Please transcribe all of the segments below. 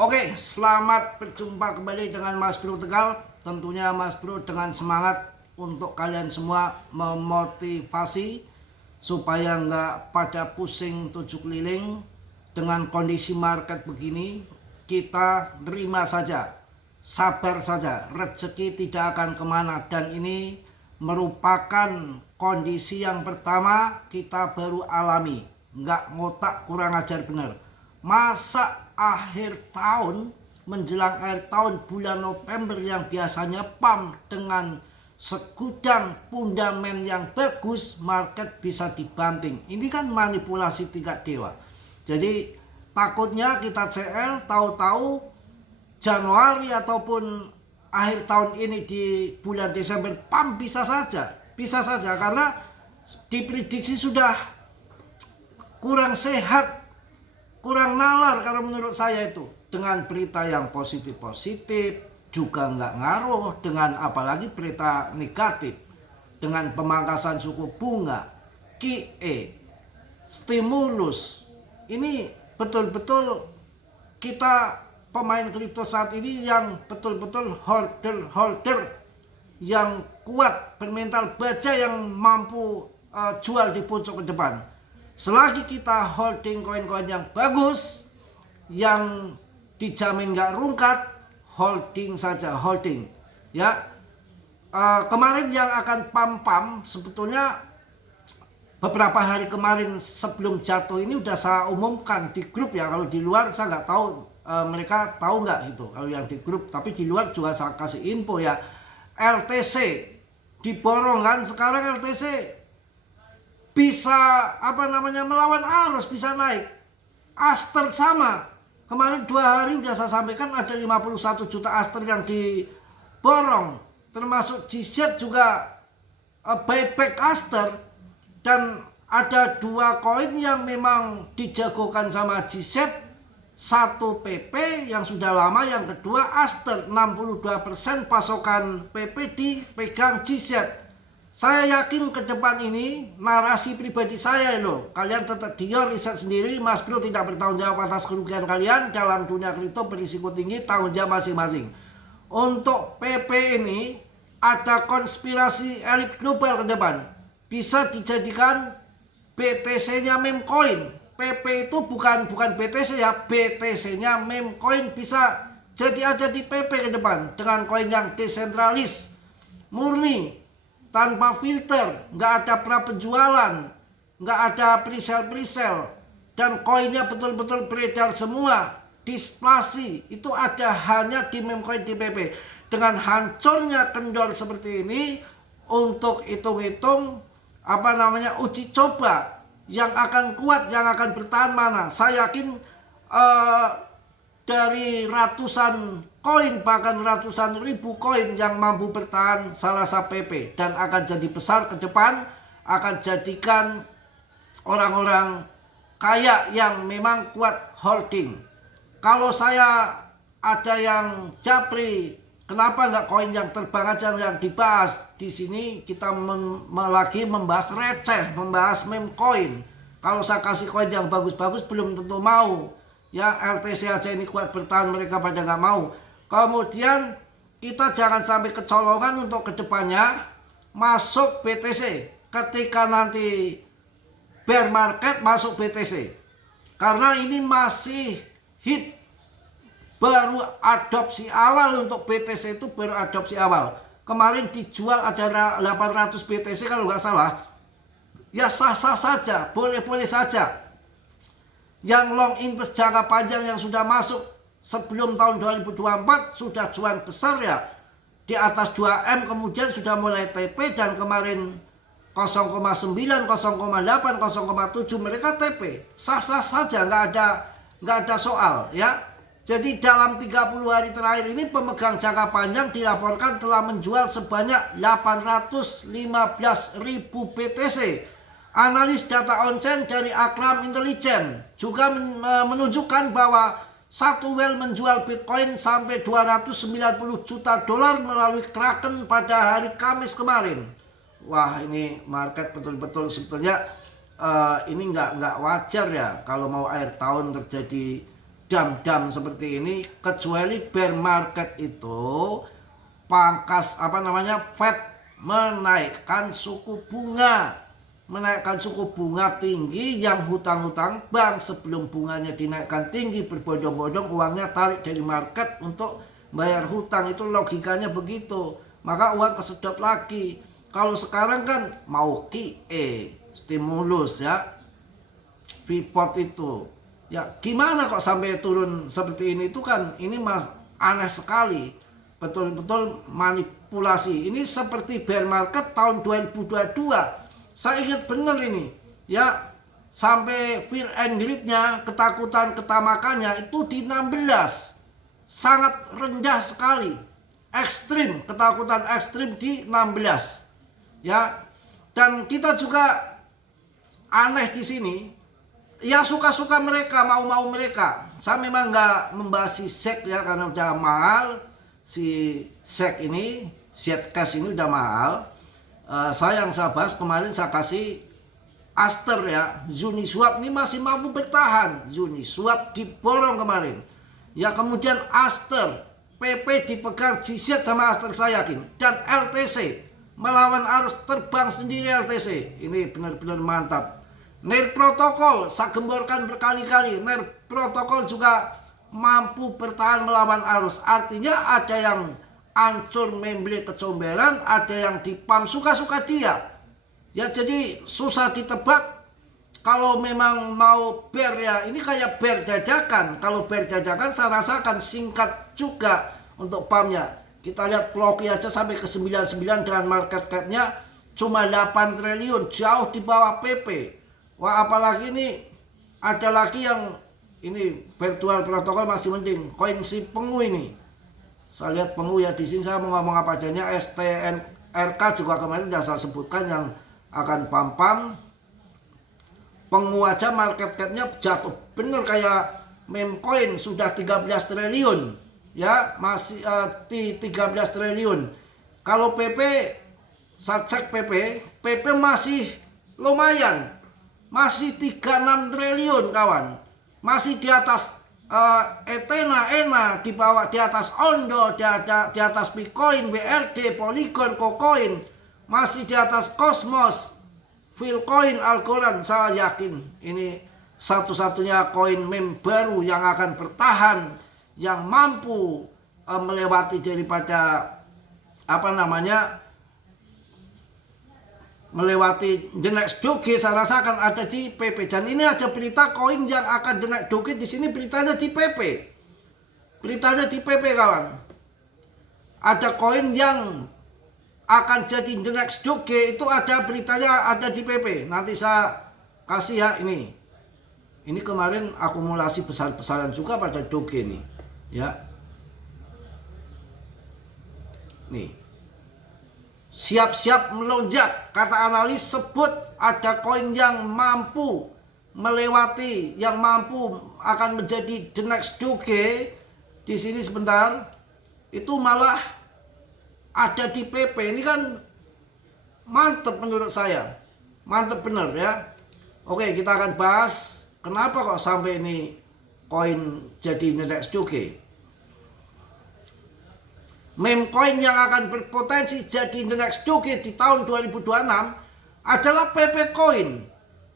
Oke, selamat berjumpa kembali dengan Mas Bro Tegal. Tentunya Mas Bro dengan semangat untuk kalian semua memotivasi supaya nggak pada pusing tujuh keliling dengan kondisi market begini. Kita terima saja, sabar saja, rezeki tidak akan kemana. Dan ini merupakan kondisi yang pertama kita baru alami. Nggak ngotak, kurang ajar bener. Masa akhir tahun menjelang akhir tahun bulan November yang biasanya pump dengan segudang fundament yang bagus, market bisa dibanting. Ini kan manipulasi tingkat dewa. Jadi takutnya kita CL tahu-tahu Januari ataupun akhir tahun ini di bulan Desember pump bisa saja karena diprediksi sudah kurang sehat, kurang nalar kalau menurut saya itu. Dengan berita yang positif-positif juga nggak ngaruh, dengan apalagi berita negatif. Dengan pemangkasan suku bunga, QE, stimulus. Ini betul-betul kita pemain kripto saat ini yang betul-betul holder yang kuat, bermental baja, yang mampu jual di puncak ke depan. Selagi kita holding koin-koin yang bagus, yang dijamin nggak rungkat, holding saja, holding. Ya, kemarin yang akan pam-pam sebetulnya beberapa hari kemarin sebelum jatuh ini udah saya umumkan di grup ya. Kalau di luar saya nggak tahu mereka tahu nggak gitu. Kalau yang di grup, tapi di luar juga saya kasih info ya. LTC diborong kan, sekarang LTC bisa melawan arus, bisa naik. Aster sama, kemarin 2 hari sudah saya sampaikan ada 51 juta Aster yang diborong, termasuk GZ juga buyback Aster. Dan ada 2 koin yang memang dijagokan sama GZ, satu PP yang sudah lama, yang kedua Aster. 62% pasokan PP dipegang GZ. Saya yakin ke depan ini, narasi pribadi saya loh, kalian tetap dia riset sendiri. Mas Bro tidak bertanggung jawab atas kerugian kalian dalam dunia kripto, berisiko tinggi, tanggung jawab masing-masing. Untuk PP ini ada konspirasi elit global ke depan, bisa dijadikan BTC-nya meme coin. PP itu bukan BTC ya, BTC-nya meme coin bisa jadi ada di PP ke depan dengan koin yang desentralis, murni, tanpa filter, nggak ada pra penjualan, nggak ada presale, dan koinnya betul-betul beredar semua, displasi itu ada hanya di meme coin di PP. Dengan hancurnya kendor seperti ini, untuk hitung-hitung uji coba yang akan kuat, yang akan bertahan mana? Saya yakin dari ratusan koin, bahkan ratusan ribu koin yang mampu bertahan, saya rasa PP, dan akan jadi besar ke depan, akan jadikan orang-orang kaya yang memang kuat holding. Kalau saya ada yang japri, kenapa nggak koin yang terbang aja yang dibahas di sini? Kita lagi membahas receh, membahas meme coin. Kalau saya kasih koin yang bagus-bagus belum tentu mau. Ya, LTC aja ini kuat bertahan, mereka pada nggak mau. Kemudian kita jangan sampai kecolongan untuk kedepannya masuk BTC. Ketika nanti bear market masuk BTC, karena ini masih hit, baru adopsi awal. Untuk BTC itu baru adopsi awal. Kemarin dijual ada 800 BTC kalau nggak salah. Ya sah-sah saja, boleh-boleh saja. Yang long invest jangka panjang yang sudah masuk sebelum tahun 2024 sudah cuan besar ya, di atas 2M, kemudian sudah mulai TP, dan kemarin 0,9, 0,8, 0,7 mereka TP. Sah-sah saja, nggak ada soal ya. Jadi dalam 30 hari terakhir ini pemegang jangka panjang dilaporkan telah menjual sebanyak 815.000 BTC. Analis data on-chain dari Akram Intelligence juga menunjukkan bahwa satu whale menjual Bitcoin sampai 290 juta dolar melalui Kraken pada hari Kamis kemarin. Wah, ini market betul-betul sebetulnya ini nggak wajar ya kalau mau akhir tahun terjadi dam-dam seperti ini, kecuali bear market itu pangkas Fed menaikkan suku bunga. Menaikkan suku bunga tinggi, yang hutang-hutang bank sebelum bunganya dinaikkan tinggi berbondong-bondong, uangnya tarik dari market untuk bayar hutang. Itu logikanya begitu, maka uang kesedot lagi. Kalau sekarang kan mau QE, stimulus ya, Freeport itu ya, gimana kok sampai turun seperti ini? Itu kan ini aneh sekali, betul-betul manipulasi. Ini seperti bear market tahun 2022. Saya ingat benar ini ya, sampai fear and greed-nya, ketakutan ketamakannya itu di 16, sangat rendah sekali, ekstrim, ketakutan ekstrim di 16 ya. Dan kita juga aneh di sini ya, suka-suka mereka, mau-mau mereka. Saya memang nggak membahas si SEC ya, karena udah mahal. Si SEC ini, Zcash ini udah mahal. Saya bahas kemarin, saya kasih Aster ya, Uniswap ini masih mampu bertahan. Uniswap diborong kemarin ya, kemudian Aster, PP dipegang GZ sama Aster saya yakin, dan LTC melawan arus terbang sendiri. LTC ini benar-benar mantap. NIR Protocol saya gemborkan berkali-kali, NIR Protocol juga mampu bertahan melawan arus. Artinya ada yang ancur membeli kecomberan, ada yang dipam suka-suka dia ya. Jadi susah ditebak. Kalau memang mau bear ya, ini kayak bear dadakan. Kalau bear dadakan saya rasakan singkat juga untuk pamnya. Kita lihat Ploki aja sampai ke 99 dengan market capnya cuma 8 triliun, jauh di bawah PP. Wah, apalagi ini ada lagi yang ini virtual protokol masih mending. Koin si Pengu ini, saya lihat Pengu ya, di sini saya mau ngomong apa adanya. STNRK juga kemarin sudah saya sebutkan yang akan pam-pam. Pengu aja market capnya jatuh bener kayak meme coin, sudah 13 triliun ya, masih di 13 triliun. Kalau PP, saya cek PP masih lumayan, masih 36 triliun kawan, masih di atas Ethena, ENA, di bawah, di atas Ondo, di atas Bitcoin, BRD, Polygon, KuCoin, masih di atas Cosmos, Philcoin, Algorand. Saya yakin ini satu-satunya koin meme baru yang akan bertahan, yang mampu melewati daripada melewati the next doge. Saya rasakan ada di PP. Dan ini ada berita koin yang akan the next doge, di sini beritanya di PP. Beritanya di PP kawan. Ada koin yang akan jadi the next doge, itu ada beritanya, ada di PP. Nanti saya kasih ya ini. Ini kemarin akumulasi besar-besaran juga pada doge nih ya. Nih, siap-siap melonjak. Kata analis sebut ada koin yang mampu melewati, yang mampu akan menjadi the next doge. Di sini sebentar, itu malah ada di PP. Ini kan mantep menurut saya, mantep bener ya. Oke, kita akan bahas kenapa kok sampai ini koin jadi the next doge. Meme coin yang akan berpotensi jadi the next doge di tahun 2026 adalah PP Coin.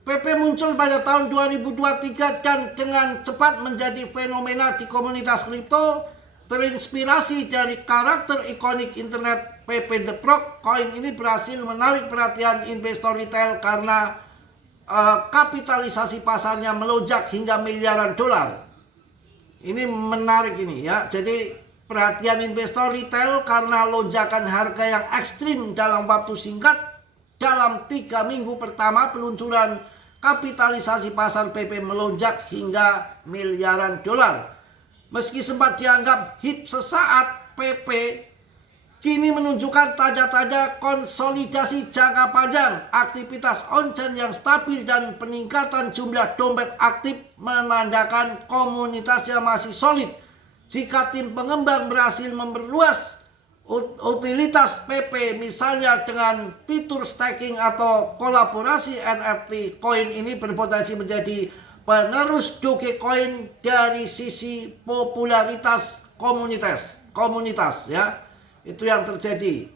PP muncul pada tahun 2023 dan dengan cepat menjadi fenomena di komunitas kripto, terinspirasi dari karakter ikonik internet PP The Frog. Koin ini berhasil menarik perhatian investor retail karena kapitalisasi pasarnya melonjak hingga miliaran dolar. Ini menarik ini ya. Jadi perhatian investor retail karena lonjakan harga yang ekstrim dalam waktu singkat. Dalam 3 minggu pertama peluncuran, kapitalisasi pasar PP melonjak hingga miliaran dolar. Meski sempat dianggap hip sesaat, PP kini menunjukkan tanda-tanda konsolidasi jangka panjang. Aktivitas on-chain yang stabil dan peningkatan jumlah dompet aktif menandakan komunitasnya masih solid. Jika tim pengembang berhasil memperluas utilitas PP, misalnya dengan fitur staking atau kolaborasi NFT, koin ini berpotensi menjadi penerus Dogecoin dari sisi popularitas komunitas ya. Itu yang terjadi.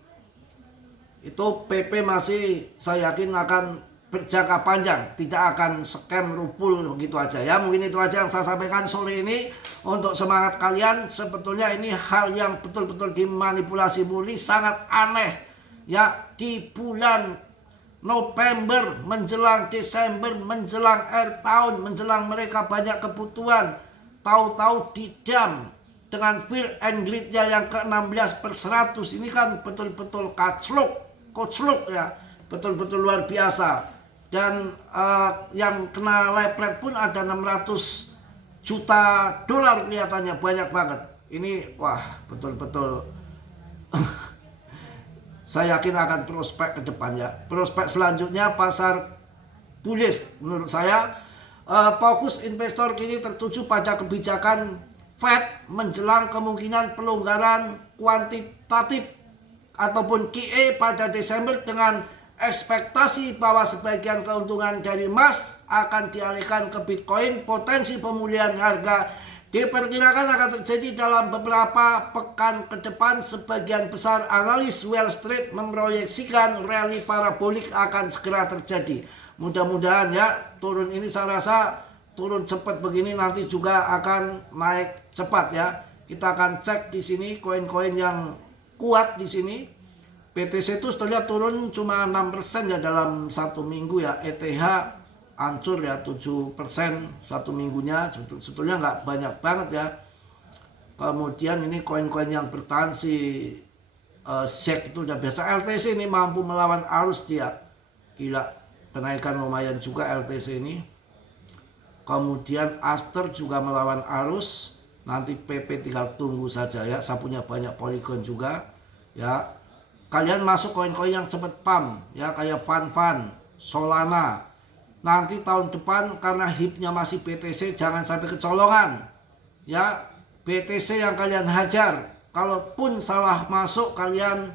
Itu PP masih saya yakin akan berjangka panjang, tidak akan scam rupul begitu aja ya. Mungkin itu aja yang saya sampaikan sore ini. Untuk semangat kalian, sebetulnya ini hal yang betul-betul dimanipulasi murni, sangat aneh ya. Di bulan November menjelang Desember, menjelang akhir tahun, menjelang mereka banyak kebutuhan, tahu-tahu didam dengan fear and greed-nya yang ke-16/100. Ini kan betul-betul kocluk ya, betul-betul luar biasa. Dan yang kena lepret pun ada 600 juta dolar kelihatannya, banyak banget. Ini wah betul-betul saya yakin akan prospek ke depannya. Prospek selanjutnya pasar bullish menurut saya. Fokus investor kini tertuju pada kebijakan Fed menjelang kemungkinan pelonggaran kuantitatif ataupun QE pada Desember, dengan ekspektasi bahwa sebagian keuntungan dari emas akan dialihkan ke Bitcoin. Potensi pemulihan harga diperkirakan akan terjadi dalam beberapa pekan ke depan. Sebagian besar analis Wall Street memproyeksikan rally parabolik akan segera terjadi. Mudah-mudahan ya, turun ini saya rasa turun cepat begini nanti juga akan naik cepat ya. Kita akan cek di sini koin-koin yang kuat di sini. BTC itu terlihat turun cuma 6% ya dalam satu minggu ya. ETH hancur ya 7% satu minggunya, sebetulnya nggak banyak banget ya. Kemudian ini koin-koin yang bertahan si SEC itu udah biasa. LTC ini mampu melawan arus dia, gila, kenaikan lumayan juga LTC ini. Kemudian Aster juga melawan arus, nanti PP tinggal tunggu saja ya. Saya punya banyak Polygon juga ya. Kalian masuk koin-koin yang cepet pump ya, kayak Fan, Solana. Nanti tahun depan karena HIP-nya masih BTC, jangan sampai kecolongan ya. BTC yang kalian hajar, kalaupun salah masuk kalian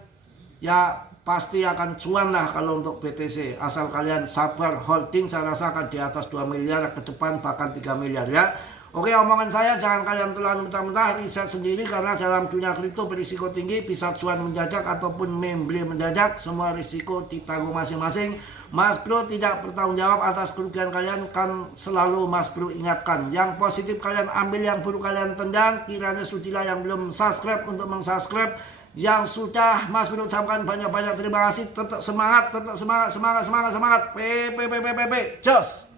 ya pasti akan cuan lah kalau untuk BTC. Asal kalian sabar holding, saya rasa akan di atas 2 miliar ke depan, bahkan 3 miliar ya. Oke, omongan saya jangan kalian telan mentah-mentah, riset sendiri, karena dalam dunia kripto berisiko tinggi, bisa cuan mendadak ataupun membeli mendadak, semua risiko ditanggung masing-masing. Mas Bro tidak bertanggung jawab atas kerugian kalian, kan selalu Mas Bro ingatkan. Yang positif kalian ambil, yang buruk kalian tendang. Kiranya sudilah yang belum subscribe untuk mensubscribe. Yang sudah, Mas Bro ucapkan banyak-banyak terima kasih. Tetap semangat, tetap semangat. P, jos.